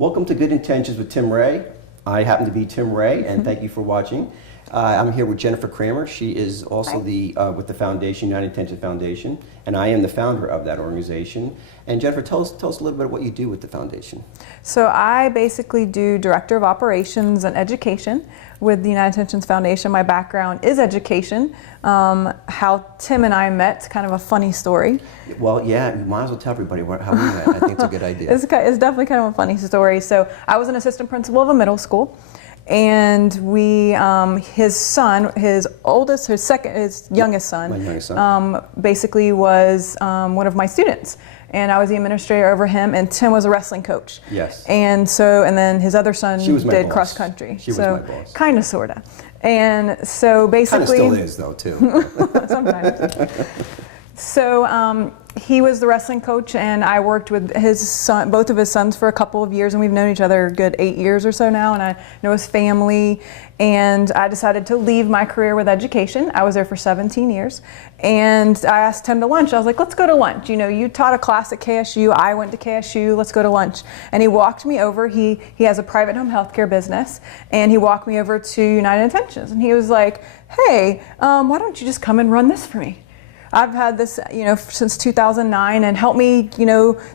Welcome to Good Intentions with Tim Ray. I happen to be Tim Ray, and thank you for watching. I'm here with Jennifer Kramer. She is also with the foundation, United Intentions Foundation, and I am the founder of that organization. And Jennifer, tell us a little bit what you do with the foundation. So I basically do Director of Operations and Education with the United Intentions Foundation. My background is education. How Tim and I met, kind of a funny story. Well, yeah, you might as well tell everybody how we met. I think it's a good idea. It's definitely kind of a funny story. So I was an assistant principal of a middle school, and his son, his youngest son, My youngest son. basically was one of my students. And I was the administrator over him, and Tim was a wrestling coach. Yes. And then his other son did cross country. She was my boss. Kind of, sort of. And so basically. Kind of still is, though, too. Sometimes. So he was the wrestling coach, and I worked with both of his sons for a couple of years, and we've known each other a good 8 years or so now, and I know his family. And I decided to leave my career with education. I was there for 17 years, and I asked him to lunch. I was like, let's go to lunch. You know, you taught a class at KSU, I went to KSU, let's go to lunch. And he walked me over. He has a private home healthcare business, and he walked me over to United Intentions, and he was like, hey, why don't you just come and run this for me? I've had this, since 2009, and help me,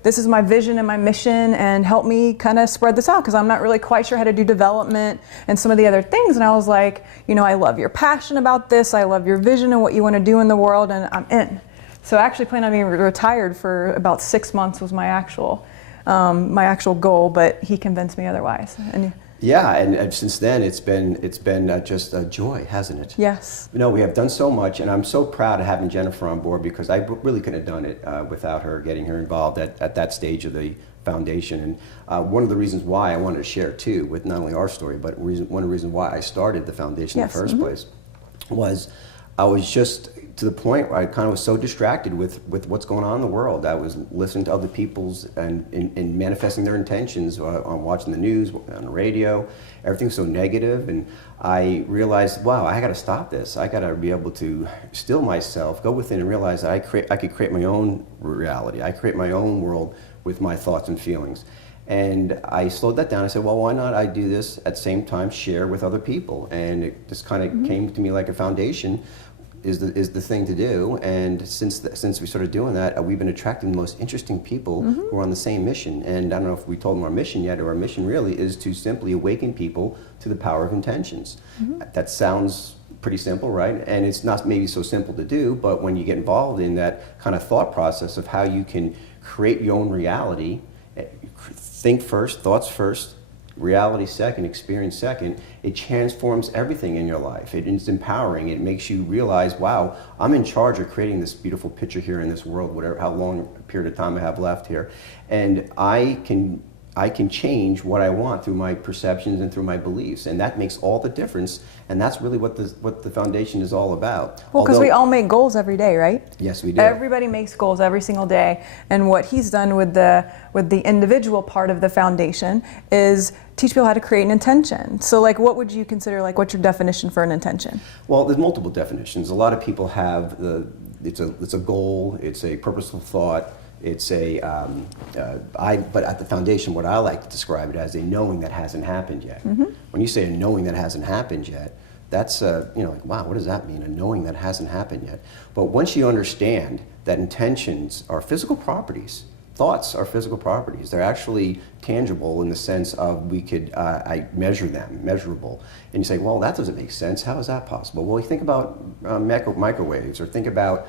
this is my vision and my mission, and help me kind of spread this out, because I'm not really quite sure how to do development and some of the other things. And I was like, I love your passion about this, I love your vision and what you want to do in the world, and I'm in. So I actually plan on being retired for about 6 months was my actual goal, but he convinced me otherwise. Yeah, and since then it's been just a joy, hasn't it? Yes. We have done so much, and I'm so proud of having Jennifer on board, because I really couldn't have done it without her, getting her involved at that stage of the foundation. And one of the reasons why I wanted to share too, with not only our story, but one of the reasons why I started the foundation in the first place was I was just to the point where I kind of was so distracted with what's going on in the world. I was listening to other people's and manifesting their intentions on watching the news, on the radio. Everything's so negative, and I realized, wow, I got to stop this. I got to be able to still myself, go within, and realize that I could create my own reality. I create my own world with my thoughts and feelings. And I slowed that down. I said, well, why not I do this at the same time, share with other people? And it just kind of came to me like a foundation is the thing to do. And since we started doing that, we've been attracting the most interesting people who are on the same mission. And I don't know if we told them our mission yet, or our mission really is to simply awaken people to the power of intentions. That sounds pretty simple, right? And it's not maybe so simple to do, but when you get involved in that kind of thought process of how you can create your own reality, think first, thoughts first, reality second, experience second, it transforms everything in your life. It's empowering. It makes you realize, wow, I'm in charge of creating this beautiful picture here in this world, how long a period of time I have left here. And I can change what I want through my perceptions and through my beliefs, and that makes all the difference. And that's really what the foundation is all about. Well, because we all make goals every day, right? Yes, we do. Everybody makes goals every single day, and what he's done with the individual part of the foundation is teach people how to create an intention. So, what would you consider? What's your definition for an intention? Well, there's multiple definitions. A lot of people have it's a goal, it's a purposeful thought. It's but at the foundation, what I like to describe it as a knowing that hasn't happened yet. When you say a knowing that hasn't happened yet, that's, wow, what does that mean? A knowing that hasn't happened yet. But once you understand that intentions are physical properties, thoughts are physical properties. They're actually tangible in the sense of I measure them, measurable. And you say, well, that doesn't make sense. How is that possible? Well, you think about microwaves, or think about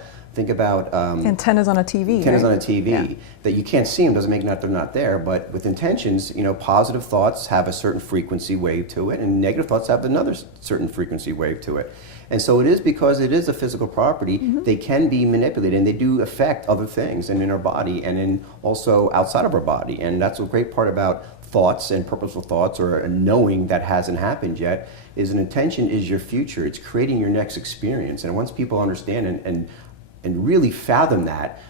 antennas on a TV. Antennas on a TV that you can't see them doesn't make that they're not there. But with intentions, positive thoughts have a certain frequency wave to it, and negative thoughts have another certain frequency wave to it. And so it is, because it is a physical property, they can be manipulated, and they do affect other things, and in our body, and also outside of our body. And that's a great part about thoughts and purposeful thoughts, or a knowing that hasn't happened yet, is an intention is your future. It's creating your next experience. And once people understand and really fathom that,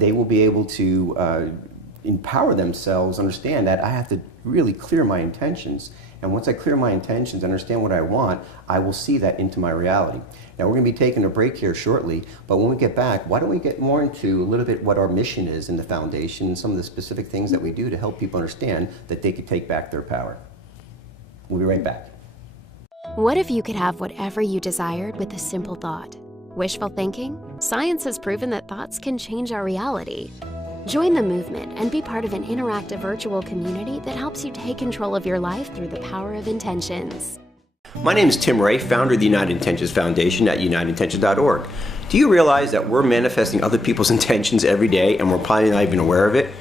they will be able to empower themselves, understand that I have to really clear my intentions. And once I clear my intentions, understand what I want, I will see that into my reality. Now we're going to be taking a break here shortly, but when we get back, why don't we get more into a little bit what our mission is in the foundation and some of the specific things that we do to help people understand that they can take back their power. We'll be right back. What if you could have whatever you desired with a simple thought? Wishful thinking? Science has proven that thoughts can change our reality. Join the movement and be part of an interactive virtual community that helps you take control of your life through the power of intentions. My name is Tim Ray, founder of the United Intentions Foundation at unitedintentions.org. Do you realize that we're manifesting other people's intentions every day and we're probably not even aware of it?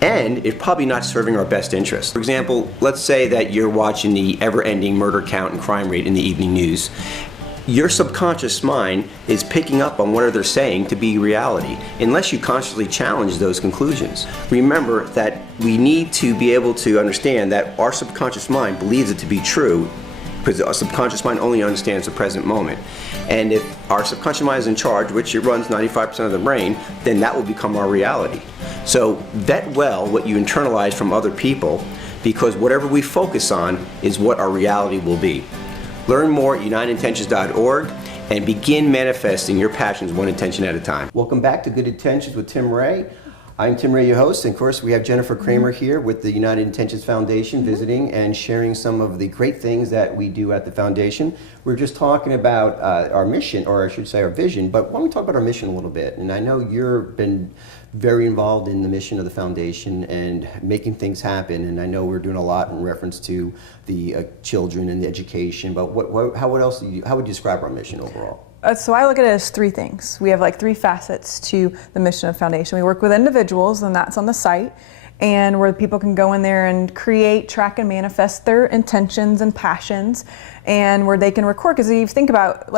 And it's probably not serving our best interest. For example, let's say that you're watching the ever-ending murder count and crime rate in the evening news. Your subconscious mind is picking up on what they're saying to be reality, unless you consciously challenge those conclusions. Remember that we need to be able to understand that our subconscious mind believes it to be true, because our subconscious mind only understands the present moment. And if our subconscious mind is in charge, which it runs 95% of the brain, then that will become our reality. So vet well what you internalize from other people, because whatever we focus on is what our reality will be. Learn more at unitedintentions.org and begin manifesting your passions one intention at a time. Welcome back to Good Intentions with Tim Ray. I'm Tim Ray, your host, and of course we have Jennifer Kramer here with the United Intentions Foundation visiting and sharing some of the great things that we do at the foundation. We're just talking about our mission, or I should say our vision, but why don't we talk about our mission a little bit? And I know you've been very involved in the mission of the foundation and making things happen, and I know we're doing a lot in reference to the children and the education, but how would you describe our mission overall? So I look at it as three things. We have like three facets to the mission of Foundation. We work with individuals, and that's on the site, and where people can go in there and create, track, and manifest their intentions and passions, and where they can record. Because if you think about,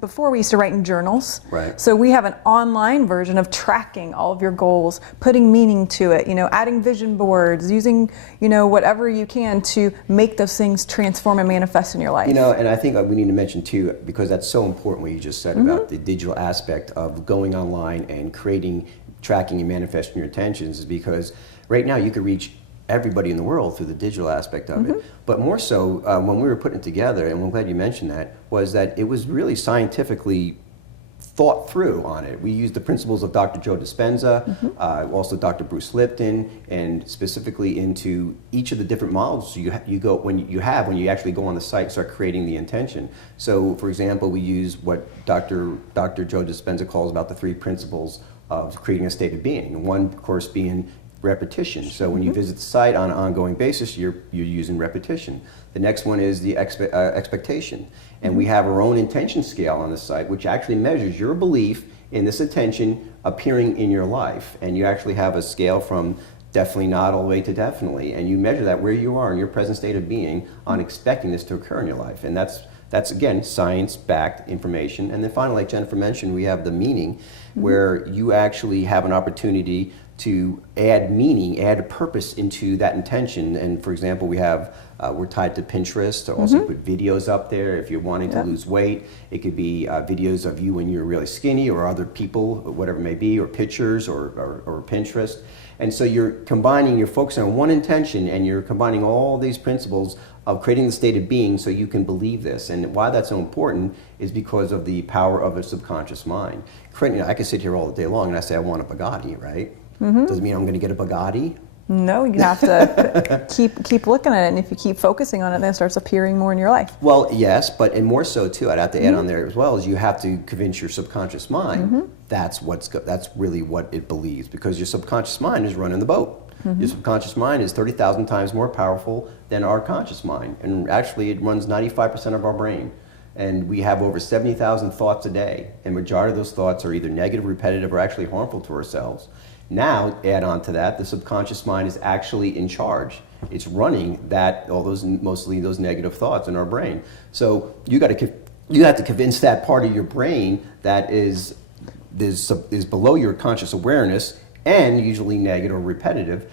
before we used to write in journals. Right. So we have an online version of tracking all of your goals, putting meaning to it, adding vision boards, using, whatever you can to make those things transform and manifest in your life. And I think we need to mention too, because that's so important what you just said about the digital aspect of going online and creating, tracking, and manifesting your intentions, is because right now you could reach everybody in the world through the digital aspect of it. But more so, when we were putting it together, and I'm glad you mentioned that, was that it was really scientifically thought through on it. We used the principles of Dr. Joe Dispenza, also Dr. Bruce Lipton, and specifically into each of the different models when you actually go on the site and start creating the intention. So, for example, we use what Dr. Joe Dispenza calls about the three principles of creating a state of being. One, of course, being repetition. So when you visit the site on an ongoing basis, you're using repetition. The next one is the expectation. And we have our own intention scale on the site, which actually measures your belief in this intention appearing in your life. And you actually have a scale from definitely not all the way to definitely. And you measure that where you are in your present state of being on expecting this to occur in your life. And that's again, science-backed information. And then finally, like Jennifer mentioned, we have the meaning, where you actually have an opportunity to add meaning, add a purpose into that intention. And for example, we're tied to Pinterest to also put videos up there if you're wanting to lose weight. It could be videos of you when you're really skinny, or other people, whatever it may be, or pictures, or Pinterest. And so you're focusing on one intention, and you're combining all these principles of creating the state of being so you can believe this. And why that's so important is because of the power of a subconscious mind. I can sit here all day long and I say I want a Bugatti, right? Doesn't mean I'm going to get a Bugatti. No, you have to keep looking at it, and if you keep focusing on it, then it starts appearing more in your life. Well, yes, and more so too. I'd have to add on there as well, is you have to convince your subconscious mind that's really what it believes, because your subconscious mind is running the boat. Your subconscious mind is 30,000 times more powerful than our conscious mind, and actually it runs 95% of our brain. And we have over 70,000 thoughts a day, and majority of those thoughts are either negative, repetitive, or actually harmful to ourselves. Now, add on to that, the subconscious mind is actually in charge. It's running mostly those negative thoughts in our brain. So you have to convince that part of your brain that is below your conscious awareness, and usually negative or repetitive,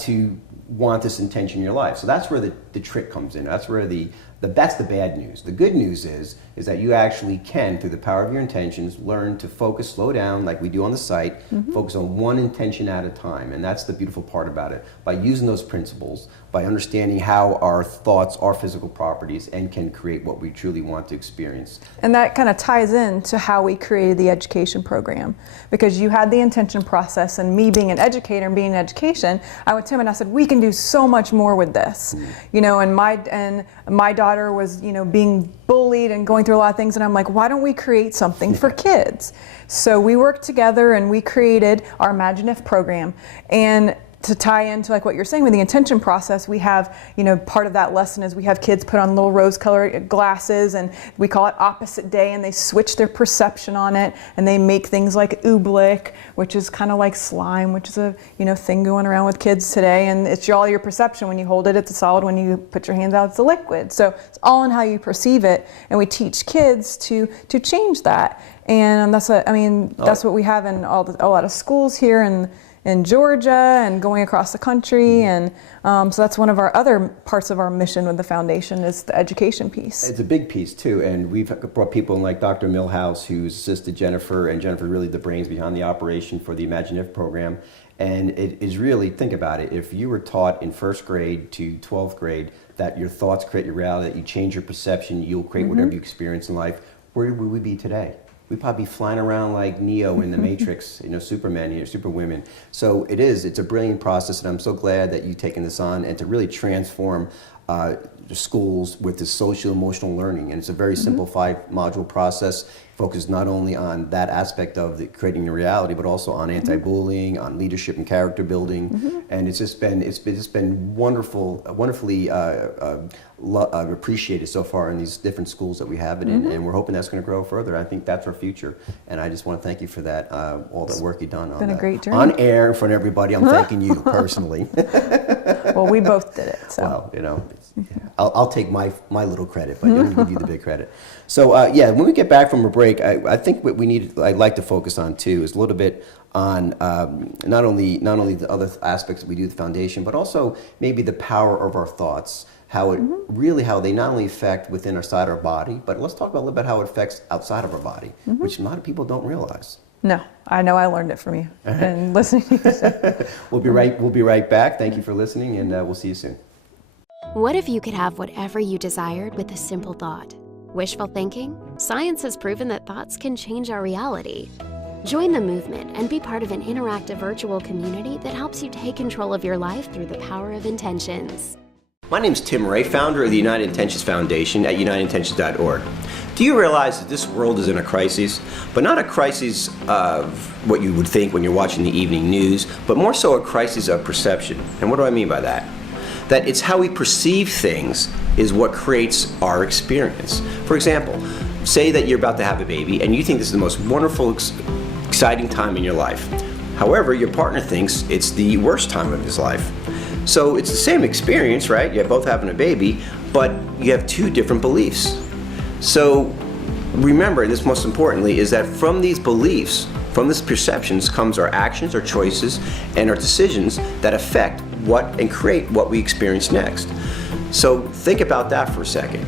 to want this intention in your life. So that's where the trick comes in. That's where the That's the bad news. The good news is that you actually can, through the power of your intentions, learn to focus, slow down, like we do on the site, focus on one intention at a time. And that's the beautiful part about it. By using those principles, by understanding how our thoughts are physical properties and can create what we truly want to experience. And that kind of ties into how we created the education program, because you had the intention process, and me being an educator and being in education, I went to him and I said, we can do so much more with this. You know, and my daughter was, you know, being bullied and going through a lot of things, and I'm like, why don't we create something for kids? So we worked together and we created our Imagine If program. And to tie into like what you're saying with the intention process, we have, you know, part of that lesson is we have kids put on little rose-colored glasses, and we call it opposite day, and they switch their perception on it, and they make things like oobleck, which is kind of like slime, which is a, you know, thing going around with kids today, and it's all your perception. When you hold it, it's a solid. When you put your hands out, it's a liquid. So it's all in how you perceive it, and we teach kids to change that, and that's what we have in a lot of schools here in Georgia and going across the country, and so that's one of our other parts of our mission with the foundation is the education piece. It's a big piece too, and we've brought people like Dr. Millhouse, who's assisted Jennifer, and Jennifer really the brains behind the operation for the Imagine If program. And it is really, think about it, if you were taught in 1st grade to 12th grade that your thoughts create your reality, that you change your perception, you'll create whatever you experience in life, where would we be today? We'd probably be flying around like Neo in the Matrix, you know, Superman here, Superwomen. So it's a brilliant process, and I'm so glad that you've taken this on and to really transform the schools with this social emotional learning. And it's a very simplified module process, focused not only on that aspect of creating the reality, but also on anti-bullying, on leadership and character building. And it's just been wonderfully appreciated so far in these different schools that we have it in, and we're hoping that's going to grow further. I think that's our future, and I just want to thank you for that, all the work you've done on been a great journey. On air in front of everybody. I'm thanking you personally. Well, we both did it. So. Well, you know, I'll take my little credit, but I'm going to give you the big credit. So when we get back from a break, I think what I'd like to focus on too is a little bit on not only the other aspects that we do at the foundation, but also maybe the power of our thoughts, how it really, how they not only affect within our side of our body, but let's talk about a little bit how it affects outside of our body, which a lot of people don't realize. No, I know I learned it from you and listening to you. So. We'll be right back. Thank you for listening, and we'll see you soon. What if you could have whatever you desired with a simple thought? Wishful thinking? Science has proven that thoughts can change our reality. Join the movement and be part of an interactive virtual community that helps you take control of your life through the power of intentions. My name is Tim Ray, founder of the United Intentions Foundation at unitedintentions.org. Do you realize that this world is in a crisis? But not a crisis of what you would think when you're watching the evening news, but more so a crisis of perception. And what do I mean by that? That it's how we perceive things is what creates our experience. For example, say that you're about to have a baby and you think this is the most wonderful, exciting time in your life. However, your partner thinks it's the worst time of his life. So it's the same experience, right? You're both having a baby, but you have two different beliefs. So remember, and this most importantly, is that from these beliefs, from these perceptions comes our actions, our choices, and our decisions that affect what and create what we experience next. So think about that for a second.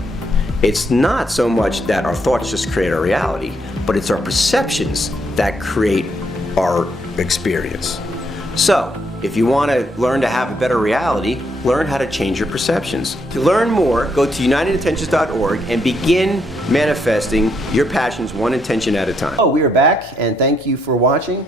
It's not so much that our thoughts just create our reality, but it's our perceptions that create our experience. So if you want to learn to have a better reality, learn how to change your perceptions. To learn more, go to unitedintentions.org and begin manifesting your passions one intention at a time. Oh, we are back, and thank you for watching.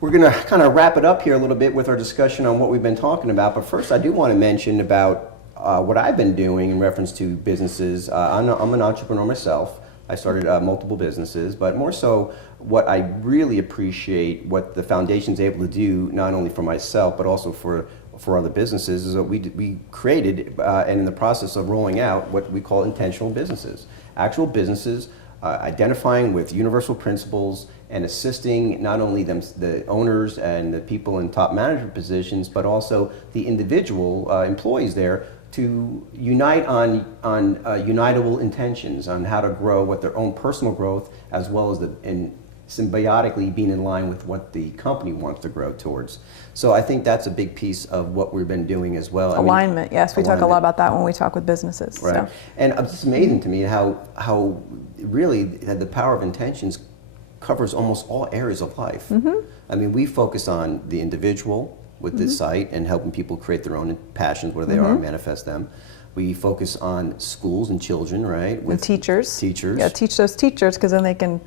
We're going to kind of wrap it up here a little bit with our discussion on what we've been talking about, but first I do want to mention about what I've been doing in reference to businesses. I'm an entrepreneur myself. I started multiple businesses, but more so what I really appreciate what the foundation's able to do, not only for myself, but also for other businesses, is that we created and in the process of rolling out what we call intentional businesses. Actual businesses identifying with universal principles and assisting not only the owners and the people in top management positions, but also the individual employees there to unite on unitable intentions on how to grow with their own personal growth, as well as symbiotically being in line with what the company wants to grow towards. So I think that's a big piece of what we've been doing as well. Alignment, yes, we talk a lot about that when we talk with businesses. Right, So. and it's amazing to me how really the power of intentions covers almost all areas of life. I mean, we focus on the individual with this site and helping people create their own passions, where they are, manifest them. We focus on schools and children, right? With And teachers. Teachers. Yeah, teach those teachers, because then they can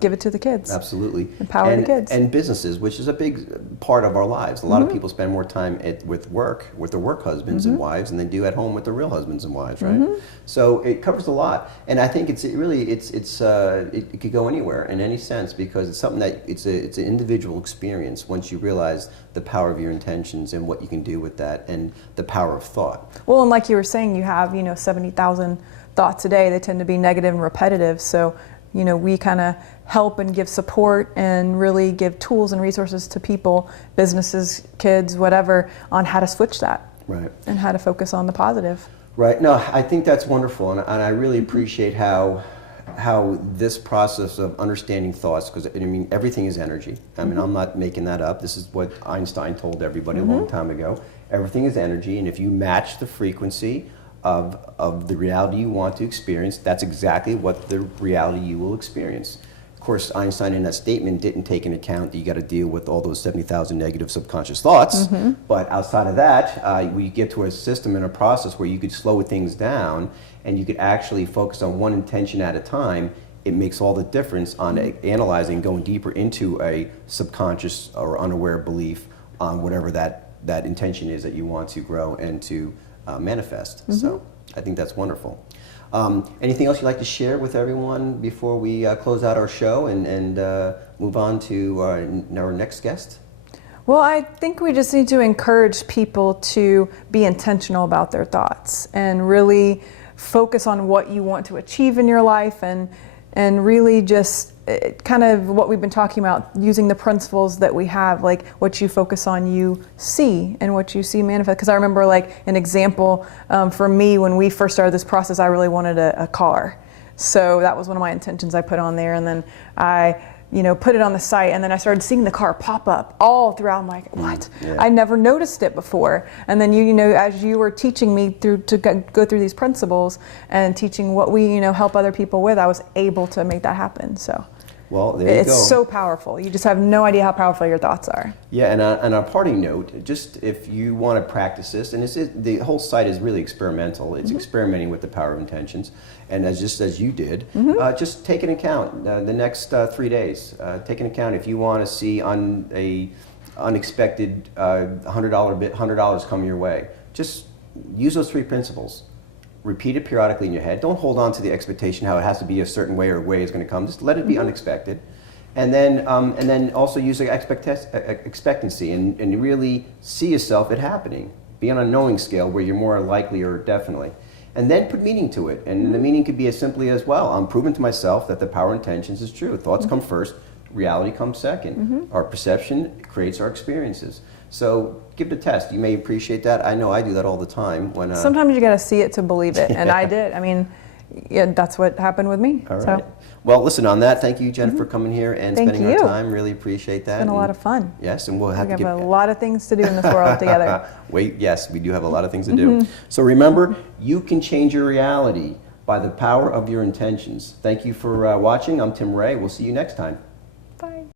give it to the kids. Absolutely. Empower the kids. And businesses, which is a big part of our lives. A lot of people spend more time with their work husbands and wives than they do at home with their real husbands and wives, right? So it covers a lot. And I think it could go anywhere in any sense, because it's something that it's an individual experience once you realize the power of your intentions and what you can do with that, and the power of thought. Well, and like you were saying, you have, 70,000 thoughts a day. They tend to be negative and repetitive. So, we kind of help and give support and really give tools and resources to people, businesses, kids, whatever, on how to switch that. Right. And how to focus on the positive. Right. No, I think that's wonderful. And I really appreciate how this process of understanding thoughts, because I mean, everything is energy. I mean, I'm not making that up. This is what Einstein told everybody a long time ago. Everything is energy, and if you match the frequency of the reality you want to experience, that's exactly what the reality you will experience. Of course, Einstein in that statement didn't take into account that you got to deal with all those 70,000 negative subconscious thoughts. But outside of that, we get to a system and a process where you could slow things down and you could actually focus on one intention at a time. It makes all the difference on analyzing, going deeper into a subconscious or unaware belief on whatever that intention is that you want to grow and to manifest. So I think that's wonderful. Anything else you'd like to share with everyone before we close out our show and move on to our next guest? Well, I think we just need to encourage people to be intentional about their thoughts and really focus on what you want to achieve in your life, and really just kind of what we've been talking about, using the principles that we have, like what you focus on, you see, and what you see manifest. Because I remember, like, an example for me, when we first started this process, I really wanted a car. So that was one of my intentions I put on there, and then I put it on the site, and then I started seeing the car pop up all throughout. I'm like, what? Yeah. I never noticed it before. And then as you were teaching me to go through these principles and teaching what we help other people with, I was able to make that happen. So. Well, there you go. It's so powerful. You just have no idea how powerful your thoughts are. Yeah, and on a parting note, just if you want to practice this, and the whole site is really experimental. It's experimenting with the power of intentions, and as you did, just take into account the next 3 days. Take into account if you want to see on a unexpected $100 come your way. Just use those 3 principles. Repeat it periodically in your head. Don't hold on to the expectation how it has to be a certain way or a way it's going to come. Just let it be unexpected. And then also use the expectancy and really see yourself it happening. Be on a knowing scale where you're more likely or definitely. And then put meaning to it. And the meaning could be as simply as, well, I'm proving to myself that the power of intentions is true. Thoughts come first, reality comes second. Our perception creates our experiences. So give it a test. You may appreciate that. I know I do that all the time. When sometimes you got to see it to believe it, and I did. I mean, yeah, that's what happened with me. All right. So. Well, listen, on that, thank you, Jennifer, for coming here and spending our time. Really appreciate that. It's been a lot of fun. Yes, and we'll have we have a lot of things to do in this world together. Yes, we do have a lot of things to do. So remember, you can change your reality by the power of your intentions. Thank you for watching. I'm Tim Ray. We'll see you next time.